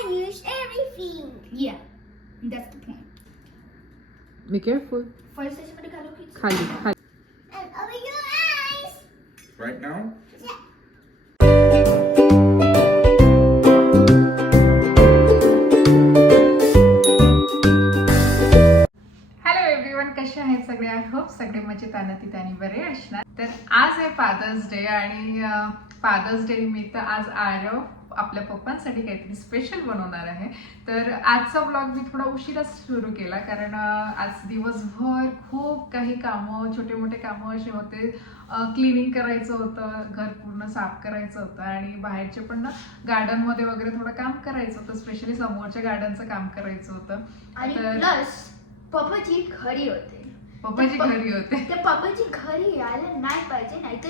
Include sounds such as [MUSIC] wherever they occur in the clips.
I use everything. Yeah, that's the point. Be careful First खाली खाली And open your eyes. Right now? Hello everyone कसे आहेत सगळे I hope सगळे मजेत आनंदित आणि बरे असणार तर आज आहे फादर्स डे आणि फादर्स डे निमित्त आज आरव आपल्या पप्पांसाठी काहीतरी स्पेशल बनवणार आहे. तर आजचा ब्लॉग मी थोडा उशिराच सुरू केला कारण आज दिवसभर खूप काही कामं छोटे मोठे कामं असे होते. क्लिनिंग करायचं होतं घर पूर्ण साफ करायचं होतं आणि बाहेरचे पण ना गार्डनमध्ये वगैरे थोडं काम करायचं होतं स्पेशली समोरच्या गार्डनचं काम करायचं होतं. आणि तर- पप्पाची घरी होते. पप्पाची घरी होते. त्या पप्पाची घरी यायला नाही पाहिजे नाहीतर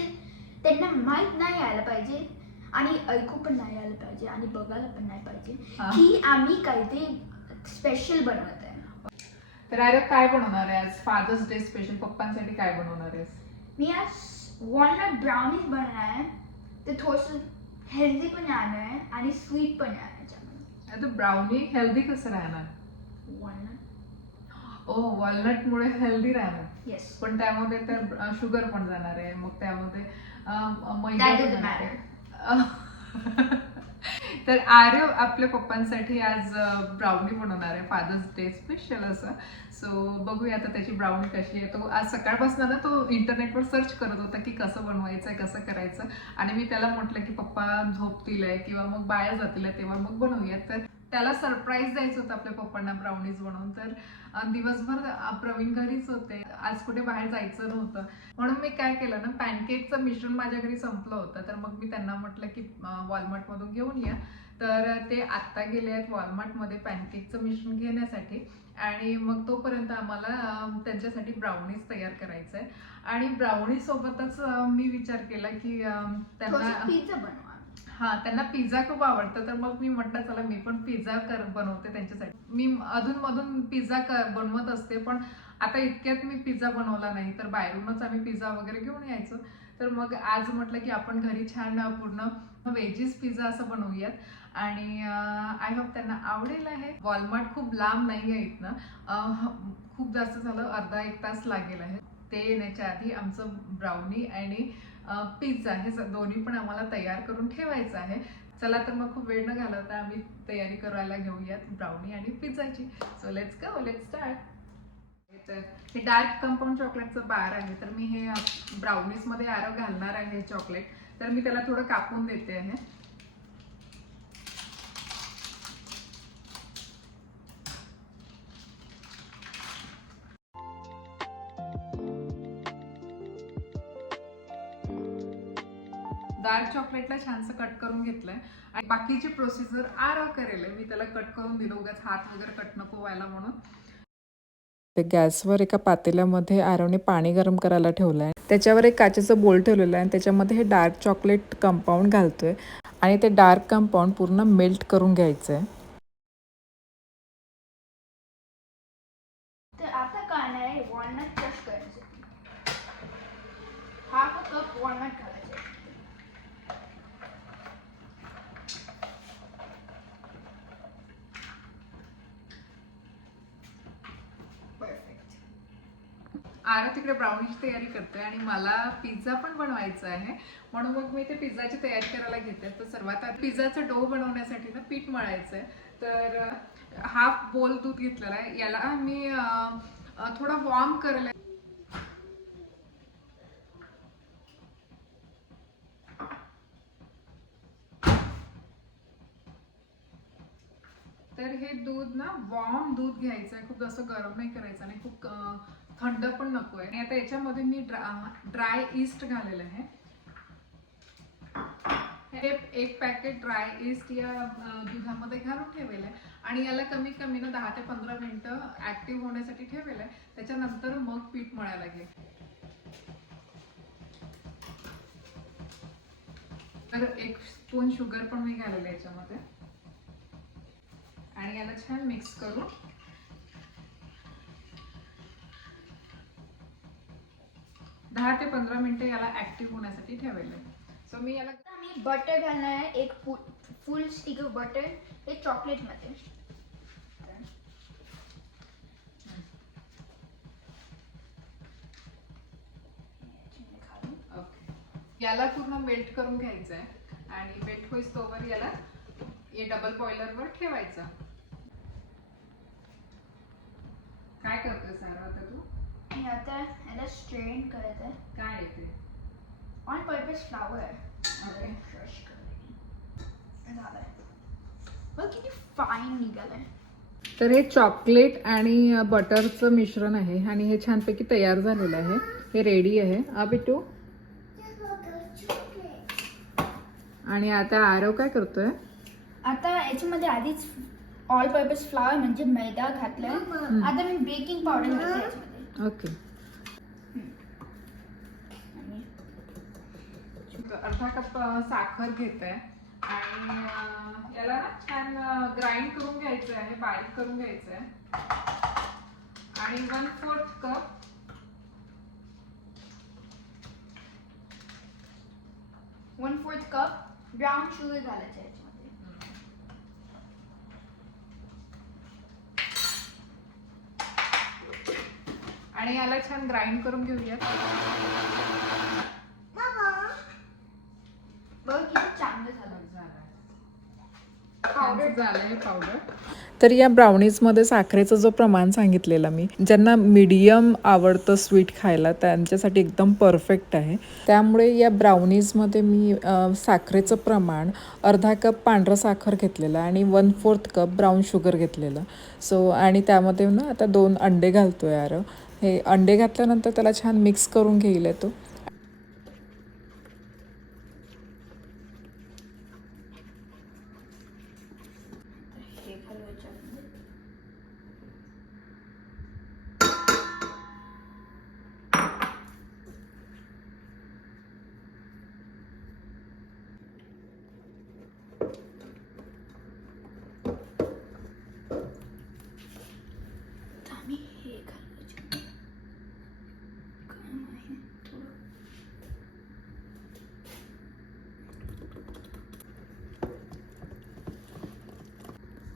त्यांना माहीत नाही यायला पाहिजे. आणि ऐकू पण नाही यायला पाहिजे आणि बघायला पण नाही पाहिजे. की आम्ही काहीतरी स्पेशल बनवत आहे. तर अरे काय बनवणार आहे आज? फादर्स डे स्पेशल पप्पांसाठी काय बनवणार आहेस? मी आज वॉलनट ब्राउनीज बनवणार आहे. ते थोडंसं हेल्दी पण येणार आहे आणि स्वीट पण आहे त्याच्यामध्ये. आता ब्राउनी हेल्दी कसं राहणार? वॉलनट ओ वॉलनट मुळे हेल्दी राहणार. येस पण त्यामध्ये तर शुगर पण जाणार आहे. मग त्यामध्ये मैदा [LAUGHS] तर आर्य आपल्या पप्पांसाठी आज ब्राउनी बनवणार आहे. फादर्स डे स्पेशल असं. सो बघूया आता त्याची ब्राउनी कशी आहे. तो आज सकाळपासून ना तो इंटरनेटवर सर्च करत होता की कसं बनवायचं आहे कसं करायचं. आणि मी त्याला म्हटलं की पप्पा झोपतील आहे किंवा मग बाहेर जातील आहे, तेव्हा मग बनवूया तर त्याला सरप्राईज द्यायचं होतं आपल्या पप्पांना ब्राउनीज बनवून. तर दिवसभर प्रवीण घरीच होते. आज कुठे बाहेर जायचं नव्हतं. म्हणून मी काय केलं ना पॅनकेकचं मिश्रण माझ्या घरी संपलं होतं. तर मग मी त्यांना म्हटलं की वॉलमार्टमधून घेऊन या. तर ते आत्ता गेले आहेत वॉलमार्टमध्ये पॅनकेकचं मिश्रण घेण्यासाठी. आणि मग तोपर्यंत आम्हाला त्यांच्यासाठी ब्राउनीज तयार करायचं आहे आणि ब्राउनी सोबतच मी विचार केला की त्यांना पिझ्झा बनवा. हा त्यांना पिझ्झा खूप आवडतं. तर मग मी म्हटलं चला मी पण पिझ्झा कर बनवते त्यांच्यासाठी. मी अधूनमधून पिझ्झा कर बनवत असते पण आता इतक्यात मी पिझ्झा बनवला नाही. तर बाहेरूनच आम्ही पिझ्झा वगैरे घेऊन यायचो. तर मग आज म्हटलं की आपण घरी छान पूर्ण व्हेजीस पिझ्झा असं बनवूयात. आणि आय होप त्यांना आवडेल आहे. वॉलमार्ट खूप लांब नाही आहे इथनं खूप जास्त झालं अर्धा एक तास लागेल आहे. ते येण्याच्या आधी आमचं ब्राउनी आणि पिझ्झा हे दोन्ही पण आम्हाला तयार करून ठेवायचं आहे. चला तर मग खूप वेळ न घालवता आम्ही तयारी करायला घेऊयात ब्राउनी आणि पिझ्झाची so let's go let's start तर हे डार्क कंपाऊंड चॉकलेटचं बार आहे. तर मी हे ब्राउनीजमध्ये आरव घालणार आहे हे चॉकलेट तर मी त्याला थोडं कापून देते आहे. डार्क चॉकलेटला छानसं कट करून घेतलंय. आणि बाकीची प्रोसिजर आर करेल. मी त्याला कट करून दिलं उगाच हात वगैरे कट नको व्हायला म्हणून. ते गॅसवर एका पातेल्यामध्ये आरवने पाणी गरम करायला ठेवलं आहे त्याच्यावर एक काचेचं बोल ठेवलेलं आहे आणि त्याच्यामध्ये हे डार्क चॉकलेट कंपाऊंड घालतोय. आणि ते डार्क कंपाऊंड पूर्ण मेल्ट करून घ्यायचं आहे तर आता काय नाही वॉलनट क्रश करायचे हाफ कप वॉलनट घालायचे परफेक्ट तिकडे ब्राउनीची तयारी करतोय आणि मला पिझ्झा पण बनवायचा आहे. म्हणून मग मी ते पिझ्झाची तयारी करायला घेते. तर सर्वात आधी पिझ्झाचं डो बनवण्यासाठी ना पीठ मळायचं आहे तर हाफ बोल दूध घेतलेला आहे. याला मी थोडा वॉर्म करायला तर हे दूध ना वॉर्म दूध घ्यायचं आहे खूप जास्त गरम नाही करायचं आणि खूप थंड पण नको आहे आणि आता याच्यामध्ये मी ड्रा ड्राय इस्ट घालेलं आहे. हे एक पॅकेट ड्राय ईस्ट या दुधामध्ये घालून ठेवेलं आहे. आणि याला कमीत कमी ना दहा ते पंधरा मिनटं ऍक्टिव्ह होण्यासाठी ठेवेलं आहे. त्याच्यानंतर मग पीठ मळायला लागेल तर एक स्पून शुगर पण मी घालेलं आहे याच्यामध्ये. आणि याला छान मिक्स करून दहा ते पंधरा मिनिटं याला ऍक्टिव्ह होण्यासाठी ठेवलेलं आहे सो मी याला आम्ही बटर घालणार आहे एक फुल स्टिक ऑफ बटर हे चॉकलेटमध्ये याला पूर्ण मेल्ट करून घ्यायचं आहे आणि मेल्ट होईस तोवर याला हे डबल बॉयलरवर ठेवायचं. काय करतोय सारा आता तू? आणि आता याला स्ट्रेन करत आहे काय आहे ते all purpose flour Okay. Crush करून झालंय बघ किती फाईन निघालंय तर हे चॉकलेट आणि बटरचं मिश्रण आहे. आणि हे छानपैकी तयार झालेलं आहे. हे रेडी आहे. आ बिटू Just look at chocolate. आणि आता आरव काय करतोय? आता याच्यामध्ये आधीच ऑल पर्पज फ्लावर म्हणजे मैदा घातलाय. आता मी बेकिंग पावडर घातलं ओके. अर्धा कप साखर घेत. आहे आणि याला ना छान ग्राइंड करून घ्यायचं आहे बारीक करून घ्यायचं आहे. आणि one fourth cup one fourth cup brown sugar घालायचं याच्यामध्ये आणि याला छान ग्राइंड करून घेऊयात. हे तर या ब्राउनीजमध्ये साखरेचं जो प्रमाण सांगितलेलं मी ज्यांना मीडियम आवडतं स्वीट खायला त्यांच्यासाठी एकदम परफेक्ट आहे. त्यामुळे या ब्राउनीजमध्ये मी साखरेचं प्रमाण अर्धा कप पांढरं साखर घेतलेलं आणि one fourth cup brown sugar घेतलेलं. सो आणि त्यामध्ये ना आता दोन अंडे घालतो आहे यार हे अंडे घातल्यानंतर त्याला छान मिक्स करून घेईल तो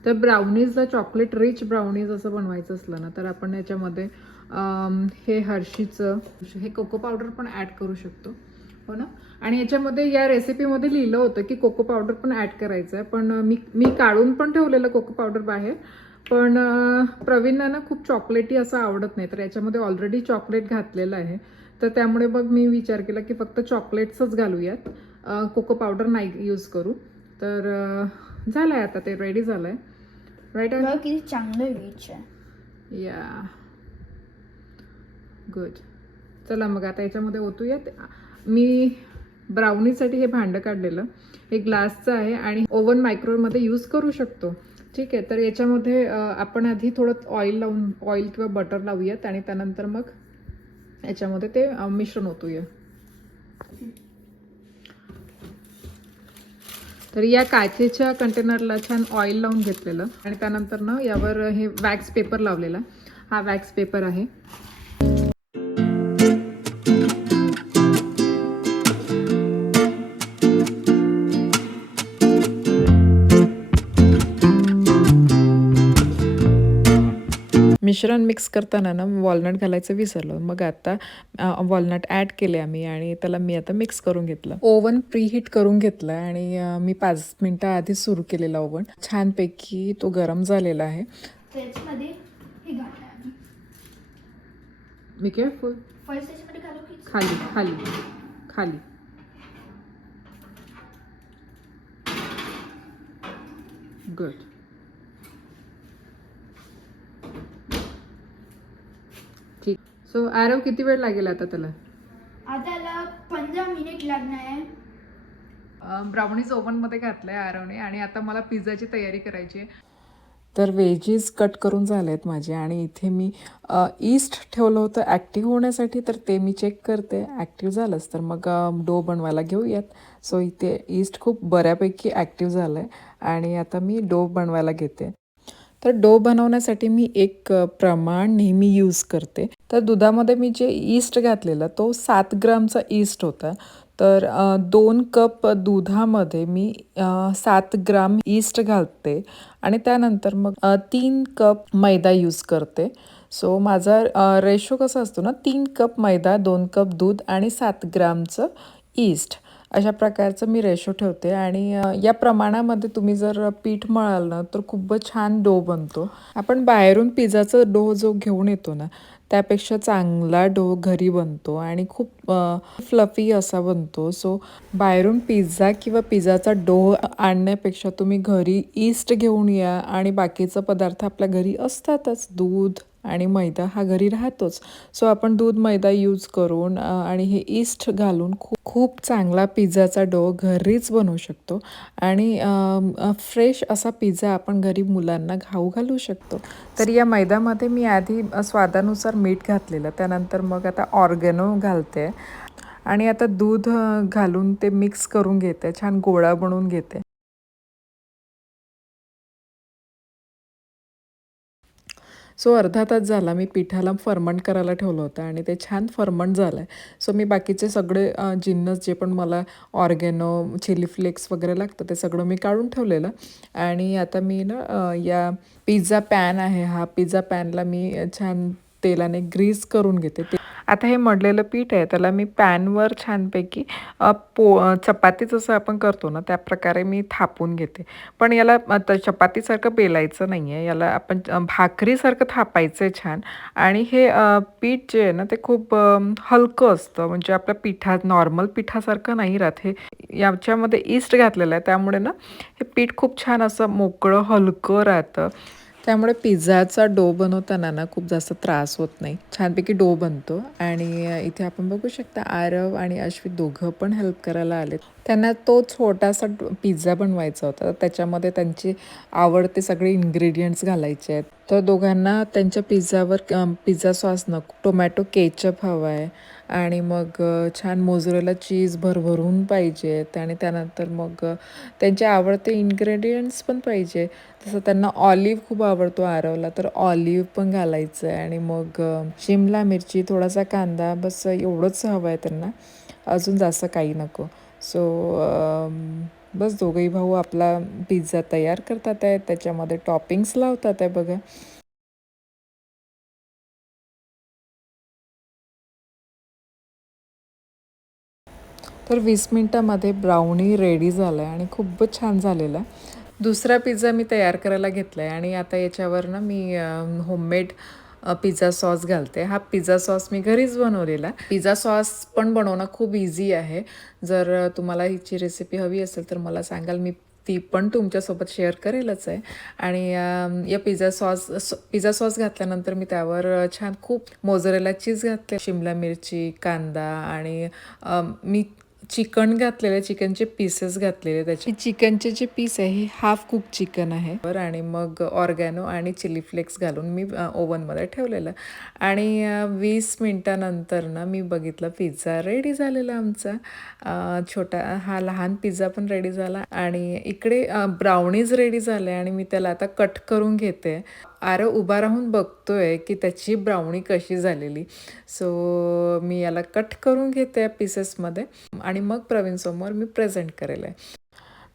तर ब्राउनीजला चॉकलेट रिच ब्राउनीज असं बनवायचं असलं ना तर आपण याच्यामध्ये हे हर्षीचं हे कोको पावडर पण ॲड करू शकतो. हो ना? आणि याच्यामध्ये या रेसिपीमध्ये लिहिलं होतं की कोको पावडर पण ॲड करायचं आहे पण मी मी काढून पण ठेवलेलं कोको पावडर बाहेर. पण अं, प्रवीणला ना खूप चॉकलेटी असं आवडत नाही तर याच्यामध्ये ऑलरेडी चॉकलेट घातलेलं आहे. तर त्यामुळे मग मी विचार केला की फक्त चॉकलेट्सच घालूयात. कोको पावडर नाही यूज करू. तर झालं आहे आता ते रेडी झालं आहे राईट बघ किती चांगलं रिच आहे या गुड चला मग आता याच्यामध्ये ओतूयात. मी ब्राउनीसाठी हे भांडं काढलेलं. हे ग्लासचं आहे आणि ओव्हन मायक्रोवेव्हमध्ये यूज करू शकतो. ठीक आहे तर याच्यामध्ये आपण आधी थोडं ऑइल लावून ऑइल किंवा बटर लावूयात आणि त्यानंतर मग याच्यामध्ये ते मिश्रण ओतूया. तर या काचेच्या कंटेनरला छान ऑइल लावून घेतलेलं. आणि त्यानंतर ना यावर हे वॅक्स पेपर लावलेला. हा वॅक्स पेपर आहे. मिश्रण मिक्स करताना ना वॉलनट घालायचं विसरलो. मग आता वॉलनट ॲड केले आम्ही आणि त्याला मी आता मिक्स करून घेतलं. ओव्हन प्रीहीट करून घेतलं आणि मी पाच मिनटं आधी सुरू केलेला ओव्हन छानपैकी तो गरम झालेला आहे. हे मी केअरफुल खाली खाली खाली. गुड ठीक सो आरव किती वेळ लागेल आता त्याला? आता पंधरा मिनिट लागणार आहे. ब्राउनीज ओव्हनमध्ये घातलंय आरवने आणि आता मला पिझ्झाची तयारी करायची आहे. तर वेजीस कट करून झाले आहेत माझे आणि इथे मी ईस्ट ठेवलं होतं ॲक्टिव्ह होण्यासाठी तर ते मी चेक करते. ॲक्टिव्ह झालंच तर मग डो बनवायला घेऊयात. सो इथे ईस्ट खूप बऱ्यापैकी ॲक्टिव्ह झालं आहे आणि आता मी डो बनवायला घेते. तर डो बनवण्यासाठी मी एक प्रमाण नेहमी यूज करते. तर दुधामध्ये मी जे ईस्ट घातलेला तो सात ग्रामचा ईस्ट होता. तर दोन कप दुधामध्ये मी सात ग्राम ईस्ट घालते आणि त्यानंतर मग तीन कप मैदा यूज करते. सो माझा रेशो कसा असतो ना तीन कप मैदा दोन कप दूध आणि सात ग्रामचं ईस्ट अशा प्रकारचं मी रेशो ठेवते आणि या प्रमाणामध्ये तुम्ही जर पीठ मळाल ना तर खूपच छान डो बनतो. आपण बाहेरून पिझ्झाचा डो जो घेऊन येतो ना त्यापेक्षा चांगला डो घरी बनतो आणि खूप फ्लफी असा बनतो. सो बाहेरून पिझ्झा किंवा पिझ्झाचा डो आणण्यापेक्षा तुम्ही घरी ईस्ट घेऊन या आणि बाकीचं पदार्थ आपल्या घरी असतातच दूध आणि मैदा हा घरी राहतोच. सो आपण दूध मैदा यूज करून आणि हे ईस्ट घालून खूप खूप चांगला पिझ्झाचा डो घरीच बनवू शकतो. आणि फ्रेश असा पिझ्झा आपण घरी मुलांना घाऊ घालू शकतो. तर या मैद्यामध्ये मी आधी स्वादानुसार मीठ घातलेलं. त्यानंतर मग आता ऑर्गॅनो घालते. आणि आता दूध घालून ते मिक्स करून घेते. छान गोळा बनवून घेते. सो अर्धा तास झाला मी पिठाला फर्मंट करायला ठेवलं होतं आणि ते छान फर्मंट झालं आहे सो मी बाकीचे सगळे जिन्नस जे पण मला ऑर्गेनो चिली फ्लेक्स वगैरे लागतं ते सगळं मी काढून ठेवलेलं. आणि आता मी ना या पिझ्झा पॅन आहे हा पिझ्झा पॅनला मी छान तेलाने ग्रीस करून घेते. ते आता हे मडलेलं पीठ आहे त्याला मी पॅनवर छानपैकी पो चपाती जसं आपण करतो ना त्या प्रकारे मी थापून घेते. पण याला चपातीसारखं बेलायचं नाही आहे याला आपण भाकरीसारखं थापायचं आहे छान. आणि हे पीठ जे आहे ना ते खूप हलकं असतं म्हणजे आपल्या पिठात नॉर्मल पिठासारखं नाही राहत. हे याच्यामध्ये ईस्ट घातलेलं आहे त्यामुळे ना हे पीठ खूप छान असं मोकळं हलकं राहतं. त्यामुळे पिझ्झाचा डो बनवताना ना खूप जास्त त्रास होत नाही. छानपैकी डो बनतो आणि इथे आपण बघू शकता आरव आणि अश्वित दोघं पण हेल्प करायला आले त्यांना तो छोटासा पिझ्झा बनवायचा होता. त्याच्यामध्ये त्यांचे आवडते सगळे इन्ग्रेडियंट्स घालायचे आहेत. तर दोघांना त्यांच्या पिझ्झावर पिझ्झा सॉस नको टोमॅटो केचप हवा आहे आणि मग छान मोजरेला चीज भरभरून पाहिजेत आणि त्यानंतर मग त्यांचे आवडते इन्ग्रेडियंट्स पण पाहिजे. तसं त्यांना ऑलिव्ह खूप आवडतो आरवला तर ऑलिव्ह पण घालायचं आहे आणि मग शिमला मिरची थोडासा कांदा बस एवढंच हवं आहे त्यांना. अजून जास्त काही नको. सो बस दोघंही भाऊ आपला पिझ्झा तयार करतात आहे. त्याच्यामध्ये टॉपिंग्स लावतात आहे बघा. तर वीस मिनटामध्ये ब्राउनी रेडी झाला आहे आणि खूपच छान झालेला आहे. दुसरा पिझ्झा मी तयार करायला घेतला आहे आणि आता याच्यावर ना मी होममेड पिझ्झा सॉस घालते. हा पिझ्झा सॉस मी घरीच बनवलेला. पिझ्झा सॉस पण बनवणं खूप इझी आहे. जर तुम्हाला हिची रेसिपी हवी असेल तर मला सांगाल मी ती पण तुमच्यासोबत शेअर करेलच आहे. आणि या पिझ्झा सॉस पिझ्झा सॉस घातल्यानंतर मी त्यावर छान खूप मोजरेला चीज घातले. शिमला मिरची कांदा आणि मी चिकन घातलेले चिकनचे पीसेस घातलेले त्याचे चिकनचे जे पीस आहे हे हाफ कुक चिकन आहे. वर आणि मग ऑर्गॅनो आणि चिली फ्लेक्स घालून मी ओव्हनमध्ये ठेवलेलं. आणि वीस मिनटानंतर ना मी बघितलं पिझ्झा रेडी झालेला आमचा. छोटा हा लहान पिझ्झा पण रेडी झाला. आणि इकडे ब्राउनीज रेडी झाले आणि मी त्याला आता कट करून घेते. आरव उभा राहून बघतोय की त्याची ब्राउनी कशी झालेली. सो मी याला कट करून घेते या पीसेसमध्ये आणि मग प्रवीणसमोर मी प्रेझेंट करेल आहे.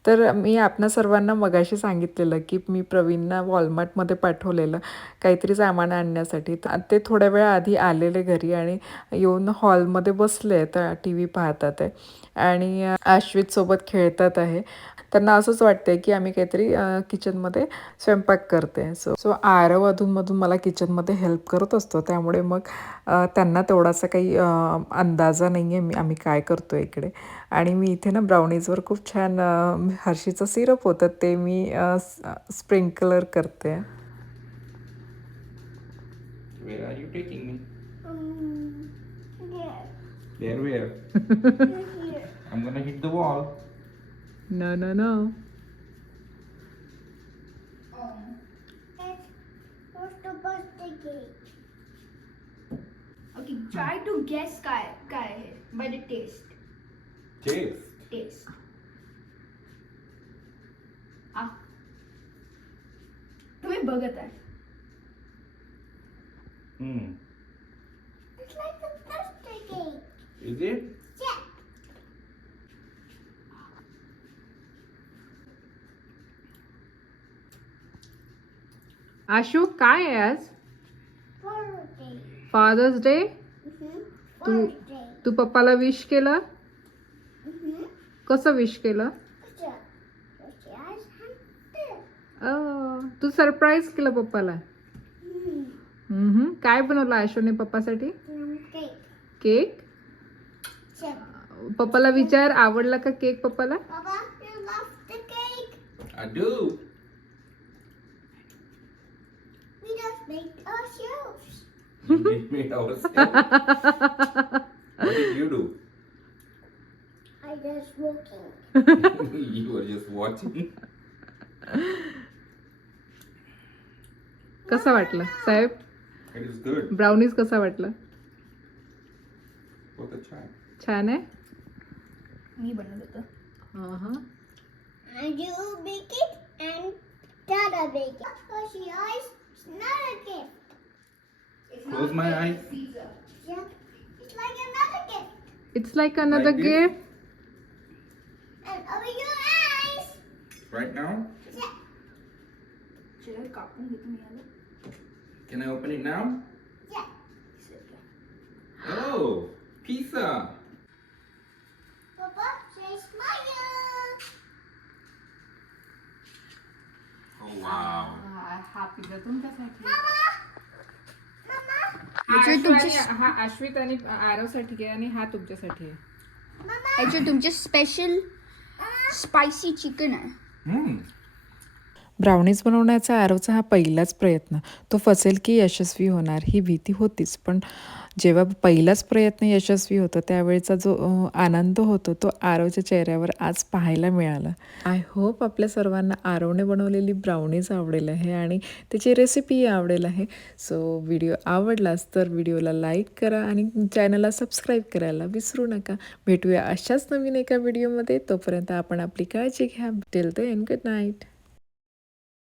तर मी आपणा सर्वांना मगाशी सांगितलेलं की मी प्रवीणना वॉलमार्टमध्ये पाठवलेलं काहीतरी सामान आणण्यासाठी. तर ते थोड्या वेळा आधी आलेले घरी आणि येऊन हॉलमध्ये बसले तर टी व्ही पाहतात आहे. आणि आश्वितसोबत खेळतात आहे. त्यांना असंच वाटतंय की आम्ही काहीतरी किचनमध्ये स्वयंपाक करते. सो सो आरव अधूनमधून मला किचनमध्ये हेल्प करत असतो. त्यामुळे मग त्यांना तेवढासा काही अंदाजा नाही आहे मी आम्ही काय करतो इकडे. आणि मी इथे ना ब्राउनीजवर खूप छान हर्षीचं सिरप होतं. ते मी स्प्रिंकलर करते. Where are you taking me? Um, yeah, There, where? [LAUGHS] here. I'm gonna hit the wall. न न न That's what's the birthday cake? Okay try to guess काय काय आहे by the taste Taste. Taste आ तुम्ही बघत आहे Hmm. It's like the birthday cake. Is it? Ashu काय आहे आज. Fathers day. तू. तू पप्पाला विश केलं. कसं विश केलं तू सरप्राईज केलं पप्पाला. हम्म. काय बनवलं आशूने पप्पासाठी. केक. पप्पाला विचार आवडला का केक पप्पाला I do. We made ourselves. Ourselves. what did you do? I just walking. you were just watching. कसा वाटलं साहेब It is good. ब्राउनीज कसा वाटलं For the child. छान आहे मी बनवलं होतं And you bake it and Dada bake it. Close your eyes. It's not a gift. Close my eyes. Yeah. It's like another gift. It's like another Like this? Gift And open your eyes. Right now? Yeah. चिरळ कापून घेतो मी याला Can I open it now? Yeah. Oh, pizza. Papa, say smile. हा pizza. तुमच्यासाठी. हा हा अश्वित आणि आरवसाठी आहे आणि हा तुमच्यासाठी आहे. ॲक्च्युली तुमचे स्पेशल स्पायसी चिकन आहे. ब्राउनीज बनवण्याचा आरवचा हा पहिलाच प्रयत्न. तो फसेल की यशस्वी होणार ही भीती होतीच. पण जेव्हा पहिलाच प्रयत्न यशस्वी होतो त्यावेळेचा जो आनंद होतो तो आरवच्या चेहऱ्यावर आज पाहायला मिळाला. आय होप आपल्या सर्वांना आरवने बनवलेली ब्राउनीज आवडेल आहे आणि त्याची रेसिपीही आवडेल आहे. सो व्हिडिओ आवडलाच तर व्हिडिओला लाईक करा आणि चॅनलला सबस्क्राईब करायला विसरू नका. भेटूया अशाच नवीन एका व्हिडिओमध्ये तोपर्यंत आपण आपली काळजी घ्या. Till then good night